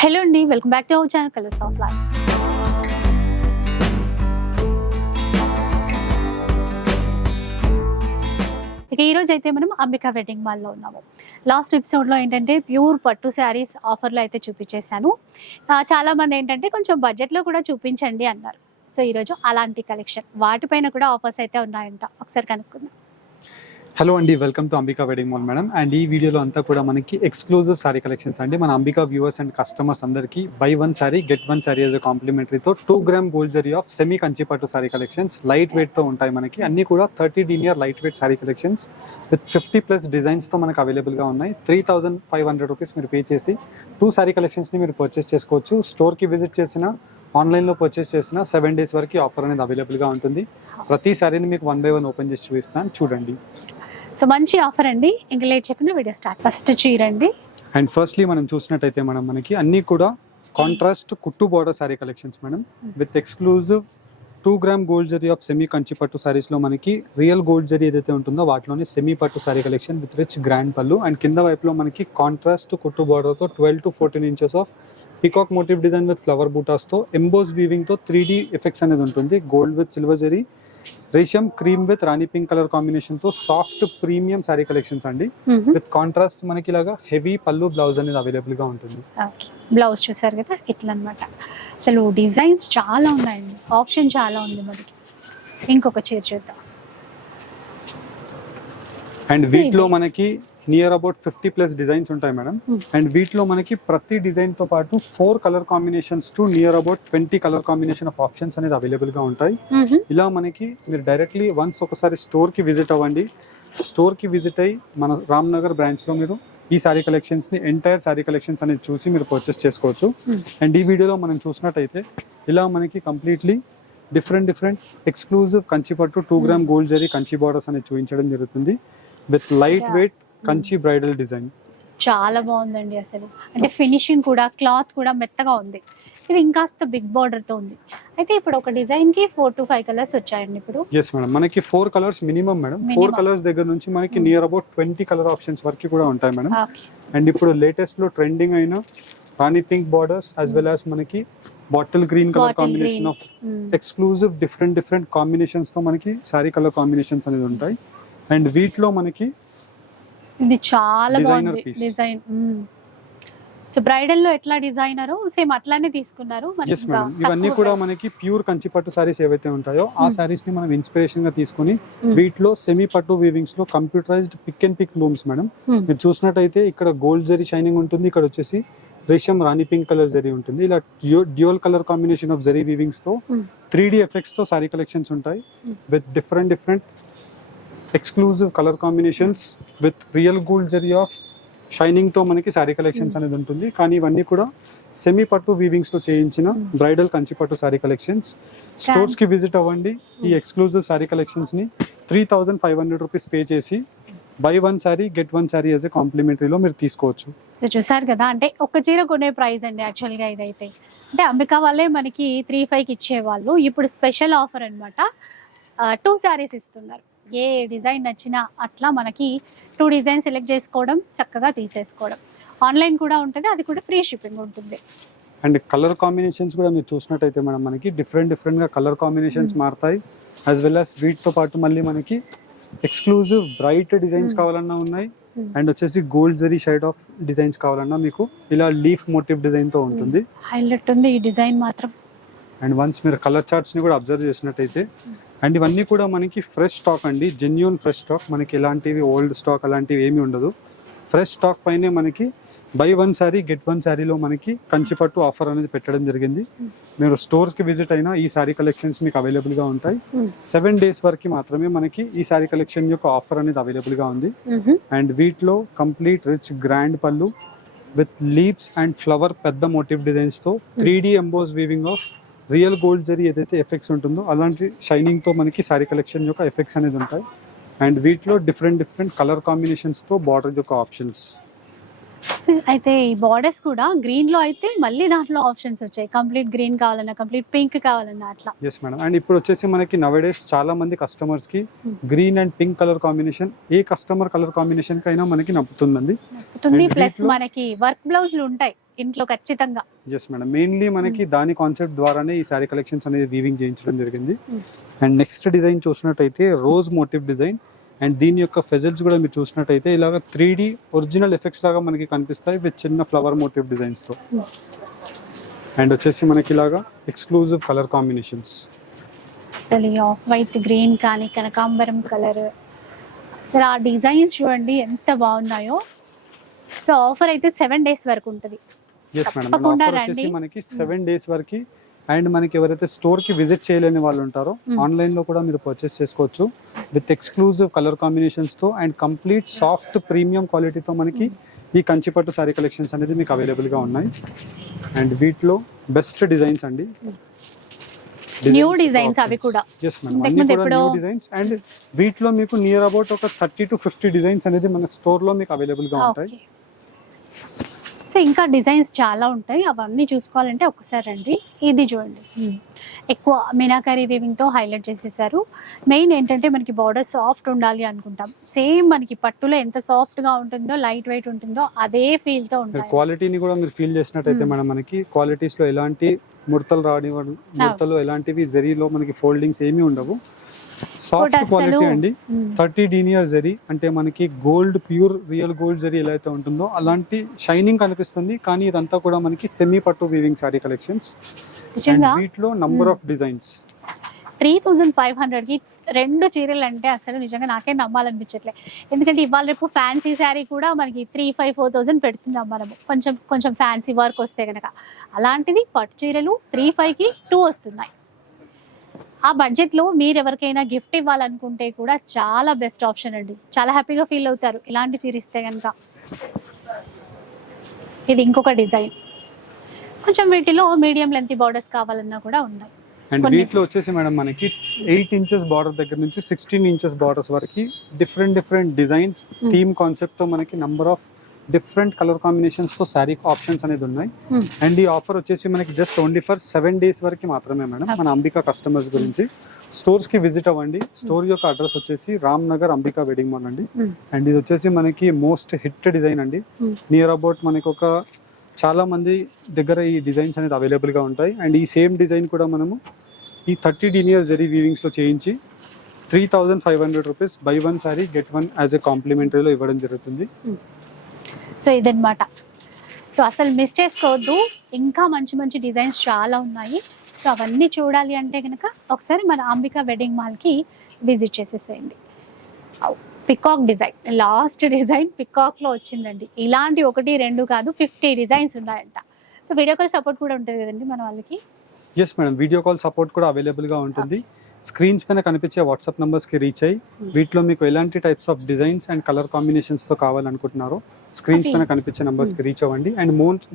Hello అండి welcome back to our channel colours of life ఇక ఈరోజు అయితే మనం అంబికా వెడ్డింగ్ మాల్లో ఉన్నాము. లాస్ట్ ఎపిసోడ్లో ఏంటంటే ప్యూర్ పట్టు శారీస్ ఆఫర్లో అయితే చూపించేశాను. చాలామంది చాలా మంది ఏంటంటే కొంచెం బడ్జెట్లో కూడా చూపించండి అన్నారు. సో ఈరోజు అలాంటి కలెక్షన్ వాటిపైన కూడా ఆఫర్స్ అయితే ఉన్నాయంట. ఒకసారి కనుక్కుందాం. హలో అండి welcome to Ambika wedding mall madam and ఈ వీడియోలో అంతా కూడా మనకి ఎక్స్క్లూజివ్ సారీ కలెక్షన్స్ అండి. మన అంబికా వ్యూవర్స్ అండ్ కస్టమర్స్ అందరికీ buy one sari get one sari as కాంప్లిమెంటరీతో two gram gold zari of semi Kanchipattu sari collections light వెయిట్తో ఉంటాయి మనకి. అన్ని కూడా thirty denier light weight sari collections with fifty plus డిజైన్స్తో మనకు అవైలబుల్గా ఉన్నాయి. Three thousand five hundred rupees మీరు పే చేసి టూ సారీ కలెక్షన్స్ని మీరు పర్చేస్ చేసుకోవచ్చు. స్టోర్కి విజిట్ చేసిన ఆన్లైన్లో పర్చేస్ చేసిన సెవెన్ డేస్ వరకు ఆఫర్ అనేది అవైలబుల్గా ఉంటుంది. ప్రతి సారీని మీకు వన్ బై వన్ ఓపెన్ చేసి చూపిస్తాను. చూడండి. సో మంచి ఆఫర్ అండి. ఇంకా లేట్ చేయకుండా వీడియో స్టార్ట్. ఫస్ట్ చీర అండి అండ్ ఫస్ట్లీ మనం చూసినట్టయితే మనం మనకి అన్ని కూడా కాంట్రాస్ట్ కుట్టు border sari collections madam. With exclusive two gram gold zari of semi Kanchi పట్టు sarees లో మనకి రియల్ గోల్డ్ జరీ ఏదైతే ఉంటుందో వాటిలోనే సెమీ పట్టు sari collection with rich grand పళ్ళు అండ్ కింద వైపులో మనకి కాంట్రాస్ట్ కుట్టు బార్డర్తో twelve to fourteen inches of peacock motive design with flower బూటాస్తో emboss వీవింగ్తో త్రీ డీ ఎఫెక్ట్స్ అనేది ఉంటుంది. Gold with silver zari Resham cream with Rani pink colour కాంబినేషన్తో సాఫ్ట్ ప్రీమియం సారీ కలెక్షన్స్ అండి. విత్ కాంట్రాస్ట్ మనకి ఇలాగా హెవీ పళ్ళు బ్లౌజ్ అనేది అవైలబుల్గా ఉంటుంది. బ్లౌజ్ చూసారు కదా ఇట్లా అనమాట అసలు డిజైన్స్ చాలా ఉన్నాయండి. ఆప్షన్ చాలా ఉంది మనకి. ఇంకొక చీర చూద్దాం. అండ్ వీటిలో మనకి near about fifty plus designs ఉంటాయి మేడం Hmm. అండ్ వీటిలో మనకి ప్రతి డిజైన్తో పాటు four colour combinations to near about twenty colour combination of options అనేది అవైలబుల్గా ఉంటాయి. ఇలా మనకి మీరు డైరెక్ట్లీ వన్స్ ఒకసారి స్టోర్కి విజిట్ అవ్వండి స్టోర్కి విజిట్ అయ్యి మన రామ్ నగర్ బ్రాంచ్లో మీరు ఈ సారీ కలెక్షన్స్ని ఎంటైర్ సారీ కలెక్షన్స్ అనేది చూసి మీరు పర్చేస్ చేసుకోవచ్చు Hmm. అండ్ ఈ వీడియోలో మనం చూసినట్టయితే ఇలా మనకి completely different different exclusive Kanchi పట్టు two gram gold zari Kanchi borders అనేది చూపించడం జరుగుతుంది with light. Weight Kanchi bridal design. చాలా బాగుందండి అసలు. అంటే ఫినిషింగ్ కూడా క్లాత్ కూడా మెత్తగా ఉంది. ఇది ఇంకాస్త బిగ్ బార్డర్తో ఉంది. అయితే ఇప్పుడు ఒక డిజైన్కి ఫోర్ టు ఫైవ్ కలర్స్ వచ్చాయండి ఇప్పుడు. ఎస్ మేడం మనకి four colours minimum madam four. Colours దగ్గర నుంచి మనకి. Near about twenty colour options వరకు కూడా ఉంటాయి మేడం అండ్ ఇప్పుడు లేటెస్ట్లో ట్రెండింగ్ అయిన రాణి pink borders as well as మనకి bottle green colour combination. Of exclusive different different కాంబినేషన్స్తో మనకి సారీ కలర్ కాంబినేషన్స్ అనేది ఉంటాయి. అండ్ వీటిలో మనకి ఇది చాలా బాగుంది. డిజైన్ సో బ్రైడల్లో ఎట్లా డిజైనర్ సేమ్ అట్లానే తీసుకున్నారు ఇవన్నీ కూడా. మనకి ప్యూర్ కంచి పట్టు సారీస్ ఏవైతే ఉంటాయో ఆ. సారీస్ని మనం ఇన్స్పిరేషన్గా తీసుకుని. వీటిలో సెమీ పట్టు వీవింగ్స్లో computerised pick and pick looms madam. మీరు చూసినట్టయితే ఇక్కడ గోల్డ్ జరీ షైనింగ్ ఉంటుంది ఇక్కడ వచ్చేసి రేషం రాణి పింక్ కలర్ జరీ ఉంటుంది ఇలా dual colour combination of zari వీవింగ్స్తో. Three D ఎఫెక్ట్స్తో సారీ కలెక్షన్స్ ఉంటాయి. With different different exclusive colour combinations with real gold zari of షైనింగ్తో మనకి సారీ కలెక్షన్స్ Hmm. అనేది ఉంటుంది. కానీ ఇవన్నీ కూడా సెమీ పట్టు వీవింగ్స్లో చేయించిన Hmm. బ్రైడల్ కంచి పట్టు సారీ కలెక్షన్స్ స్టోర్స్కి విజిట్ అవ్వండి. ఈ Hmm. Exclusive sari కలెక్షన్స్ని three thousand five hundred rupees pay చేసి buy one sari get one sari as a కాంప్లిమెంటరీలో మీరు తీసుకోవచ్చు. సో చూసారు కదా? అంటే ఒక చీర కొనే ప్రైస్ అండి యాక్చువల్గా ఇదైతే. అంటే అంబికా వాళ్ళే మనకి త్రీ ఫైవ్కి ఇచ్చేవాళ్ళు. ఇప్పుడు స్పెషల్ ఆఫర్ అనమాట టూ శారీస్ ఇస్తున్నారు. ఏ డిజైన్ నచ్చినా అట్లా మనకి టూ డిజైన్ సెలెక్ట్ చేసుకోవడం చక్కగా తీసేసుకోవడం. ఆన్లైన్ కూడా ఉంటుంది అది కూడా ఫ్రీ షిప్పింగ్ ఉంటుంది. అండ్ కలర్ కాంబినేషన్స్ కూడా మీరు చూసినట్టయితే మేడం మనకి డిఫరెంట్ డిఫరెంట్గా కలర్ కాంబినేషన్స్ Hmm. మారుతాయి. యాజ్ వెల్ యాజ్ వీటితో పాటు మళ్ళీ మనకి ఎక్స్క్లూజివ్ బ్రైట్ డిజైన్స్ Hmm. కావాలన్నా ఉన్నాయి. Hmm. అండ్ వచ్చేసి gold zari shade of designs కావాలన్నా మీకు ఇలా లీఫ్ మోటివ్ డిజైన్తో ఉంటుంది. హైలైట్ ఉంది ఈ డిజైన్ మాత్రం. అండ్ వన్స్ మీరు కలర్ చార్ట్స్ని కూడా అబ్జర్వ్ చేసినట్టయితే అండ్ ఇవన్నీ కూడా మనకి ఫ్రెష్ స్టాక్ అండి. Genuine fresh stock. మనకి ఎలాంటివి ఓల్డ్ స్టాక్ అలాంటివి ఏమీ ఉండదు. ఫ్రెష్ స్టాక్ పైనే మనకి buy one sari get one శారీలో మనకి కంచిపట్టు ఆఫర్ అనేది పెట్టడం జరిగింది. మీరు స్టోర్స్కి విజిట్ అయినా ఈ శారీ కలెక్షన్స్ మీకు అవైలబుల్గా ఉంటాయి. సెవెన్ డేస్ వరకు మాత్రమే మనకి ఈ శారీ కలెక్షన్ యొక్క ఆఫర్ అనేది అవైలబుల్గా ఉంది. అండ్ వీటిలో కంప్లీట్ రిచ్ గ్రాండ్ పళ్ళు విత్ లీవ్స్ అండ్ ఫ్లవర్ పెద్ద motive డిజైన్స్తో three D emboss weaving of real gold zari ఏదైతే ఎఫెక్ట్స్ ఉంటుందో అలాంటి షైనింగ్తో మనకి సారీ కలెక్షన్ యొక్క ఎఫెక్ట్స్ అనేది ఉంటాయి. అండ్ వీటిలో డిఫరెంట్ డిఫరెంట్ కలర్ కాంబినేషన్స్తో బార్డర్ యొక్క ఆప్షన్స్ అయితే ఈ బార్డర్స్ కూడా గ్రీన్లో అయితే మళ్ళీ దాంట్లో ఆప్షన్స్ వచ్చాయి. కంప్లీట్ గ్రీన్ కావాలన్నా కంప్లీట్ పింక్ కావాలన్నా అట్లా. ఎస్ మేడం అండ్ ఇప్పుడు వచ్చేసి మనకి నవడేస్ చాలా మంది కస్టమర్స్కి. Green and pink colour combination A customer colour combination కైనా మనకి నప్పుతుందండి. And ప్లస్ మనకి వర్క్ బ్లౌజులు ఉంటాయి. ఇంట్లో ఖచ్చితంగా. ఎస్ మేడం మెయిన్లీ మనకి దాని కాన్సెప్ట్ ద్వారానే ఈ శారీ కలెక్షన్స్ అనేది వీవింగ్ చేయించడం జరిగింది. Hmm. అండ్ నెక్స్ట్ డిజైన్ చూసినట్టయితే రోజ్ మోటివ్ డిజైన్ అండ్ దీని యొక్క ఫెజల్స్ కూడా మీరు చూసినట్టయితే ఇలాగ త్రీ డి ఒరిజినల్ ఎఫెక్ట్స్ లాగా మనకి కనిపిస్తాయి విత్ చిన్న ఫ్లవర్ మోటివ్ డిజైన్స్తో. Hmm. అండ్ వచ్చేసి మనకి ఇలాగా ఎక్స్క్లూజివ్ కలర్ కాంబినేషన్స్ అసలు ఈ ఆఫ్ వైట్ గ్రీన్ కానీ కనకాంబరం కలర్ అసలు ఆ డిజైన్స్ చూడండి ఎంత బాగున్నాయో. సో ఆఫర్ అయితే సెవెన్ డేస్ వరకు ఉంటుంది. ఎస్ మేడం ఆఫర్ వచ్చేసి. మనకి సెవెన్ డేస్ వరకు అండ్ మనకి ఎవరైతే స్టోర్కి విజిట్ చేయలేని వాళ్ళు ఉంటారో Hmm. ఆన్లైన్లో కూడా మీరు పర్చేస్ చేసుకోవచ్చు. విత్ ఎక్స్క్లూజివ్ కలర్ కాంబినేషన్స్తో అండ్ కంప్లీట్ సాఫ్ట్ ప్రీమియం క్వాలిటీతో మనకి ఈ కంచిపట్టు సారీ కలెక్షన్స్ అనేది మీకు అవైలబుల్గా ఉన్నాయి. అండ్ వీటిలో బెస్ట్ డిజైన్స్ అండి. New designs అవి కూడా. ఎస్ మేడం అన్ని కూడా న్యూ డిజైన్స్ అండ్ వీటిలో మీకు నియర్ అబౌట్ ఒక థర్టీ టు ఫిఫ్టీ డిజైన్స్ అనేది మన స్టోర్లో మీకు అవైలబుల్గా ఉంటాయి. ఓకే సో ఇంకా డిజైన్స్ చాలా ఉంటాయి. అవన్నీ చూసుకోవాలంటే ఒక్కసారి రండి. ఇది చూడండి. ఎక్కువ మీనాకారి వీవింగ్తో హైలైట్ చేసేసారు. మెయిన్ ఏంటంటే మనకి బార్డర్ సాఫ్ట్ ఉండాలి అనుకుంటాం. సేమ్ మనకి పట్టులో ఎంత సాఫ్ట్గా ఉంటుందో లైట్ వెయిట్ ఉంటుందో అదే ఫీల్తో ఉంటాయి. క్వాలిటీని కూడా మీరు ఫీల్ చేసినట్టయితే Hmm. మేడం మనకి క్వాలిటీస్లో ఎలాంటి ముడతలు రానివ్వడు ముడతలు ఎలాంటివి జరీలో మనకి ఫోల్డింగ్స్ ఏమీ ఉండవు. సాఫ్ట్ క్వాలిటీ అండి. థర్టీ డీనియర్ జరీ అంటే మనకి gold pure real gold zari ఎలా అయితే ఉంటుందో అలాంటి షైనింగ్ కనిపిస్తుంది. కానీ ఇదంతా కూడా మనకి సెమీ పట్టు వీవింగ్ సారీ కలెక్షన్స్ వీటిలో number. Of designs three thousand five హండ్రెడ్కి రెండు చీరలు అంటే అసలు నిజంగా నాకే నమ్మాలనిపించట్లే. ఎందుకంటే ఇవాళ రేపు ఫ్యాన్సీ శారీ కూడా మనకి త్రీ ఫైవ్ ఫోర్ థౌసండ్ పెడుతున్నాం మనము. కొంచెం కొంచెం ఫ్యాన్సీ వర్క్ వస్తే కనుక అలాంటిది పట్టు చీరలు త్రీ కి టూ వస్తున్నాయి. ఆ బడ్జెట్లో మీరు ఎవరికైనా గిఫ్ట్ ఇవ్వాలనుకుంటే కూడా చాలా బెస్ట్ ఆప్షన్ అండి. చాలా హ్యాపీగా ఫీల్ అవుతారు. ఇలాంటి చీర ఇస్తే కనుక ఇది ఇంకొక డిజైన్ కొంచెం వీటిలో మీడియం లెంత్ బార్డర్స్ కావాలన్నా కూడా ఉన్నాయి. అండ్ వీటిలో వచ్చేసి మేడం మనకి ఎయిట్ ఇంచెస్ బార్డర్ దగ్గర నుంచి సిక్స్టీన్ ఇంచెస్ బార్డర్స్ వరకు డిఫరెంట్ డిఫరెంట్ డిజైన్స్. థీమ్ కాన్సెప్ట్తో మనకి నంబర్ ఆఫ్ డిఫరెంట్ కలర్ కాంబినేషన్స్తో శారీ ఆప్షన్స్ అనేది ఉన్నాయి. Hmm. అండ్ ఈ ఆఫర్ వచ్చేసి మనకి just only for seven days వరకు మాత్రమే మేడం. మన అంబికా కస్టమర్స్ గురించి. స్టోర్స్కి విజిట్ అవ్వండి. స్టోర్ యొక్క అడ్రస్ వచ్చేసి రామ్ నగర్ అంబికా వెడ్డింగ్ మాల్ అండి. Hmm. అండ్ ఇది వచ్చేసి మనకి మోస్ట్ హిట్ డిజైన్ అండి. Hmm. నియర్ అబౌట్ మనకి ఒక చాలా మంది దగ్గర ఈ డిజైన్స్ అనేది అవైలబుల్గా ఉంటాయి. అండ్ ఈ సేమ్ డిజైన్ కూడా మనము ఈ థర్టీ డీనియర్ జరీ వీవింగ్స్లో చేయించి three thousand five hundred rupees buy one sari get one as a కాంప్లిమెంటరీలో ఇవ్వడం జరుగుతుంది. సో ఇదనమాట సో అసలు మిస్ చేసుకోవద్దు. ఇంకా మంచి మంచి డిజైన్స్ చాలా ఉన్నాయి. సో అవన్నీ చూడాలి అంటే కనుక ఒకసారి మన అంబికా వెడ్డింగ్ మాల్కి విజిట్ చేసేసేయండి. పికాక్ డిజైన్ లాస్ట్ డిజైన్ పికాక్లో వచ్చిందండి. ఇలాంటి ఒకటి రెండు కాదు ఫిఫ్టీ డిజైన్స్ ఉన్నాయంట. సో వీడియో కాల్ సపోర్ట్ కూడా ఉంటుంది కదండి మన వాళ్ళకి? Yes madam video call support కూడా అవైలబుల్గా ఉంటుంది. స్క్రీన్స్ పైన కనిపించే వాట్సాప్ నంబర్స్కి రీచ్ అయ్యి వీటిలో మీకు ఎలాంటి types of designs and colour కాంబినేషన్స్తో కావాలనుకుంటున్నారో స్క్రీన్స్. పైన కనిపించే నంబర్స్కి రీచ్ అవ్వండి. అండ్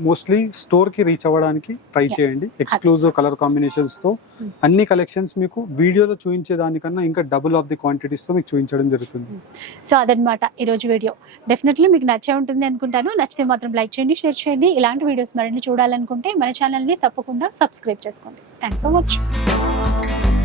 మోస్ట్లీ స్టోర్కి రీచ్ అవ్వడానికి ట్రై. చేయండి. ఎక్స్క్లూజివ్ కలర్ కాంబినేషన్స్తో. Hmm. అన్ని కలెక్షన్స్ మీకు వీడియోలో చూపించే దానికన్నా ఇంకా డబుల్ ఆఫ్ ది క్వాంటిటీస్తో మీకు చూపించడం జరుగుతుంది. సో అదనమాట ఈరోజు వీడియో. డెఫినెట్లీ మీకు నచ్చే ఉంటుంది అనుకుంటాను. నచ్చితే మాత్రం లైక్ చేయండి షేర్ చేయండి. ఇలాంటి వీడియోస్ మరిన్ని చూడాలనుకుంటే మన ఛానల్ని తప్పకుండా సబ్స్క్రైబ్ చేసుకోండి. Thanks for watching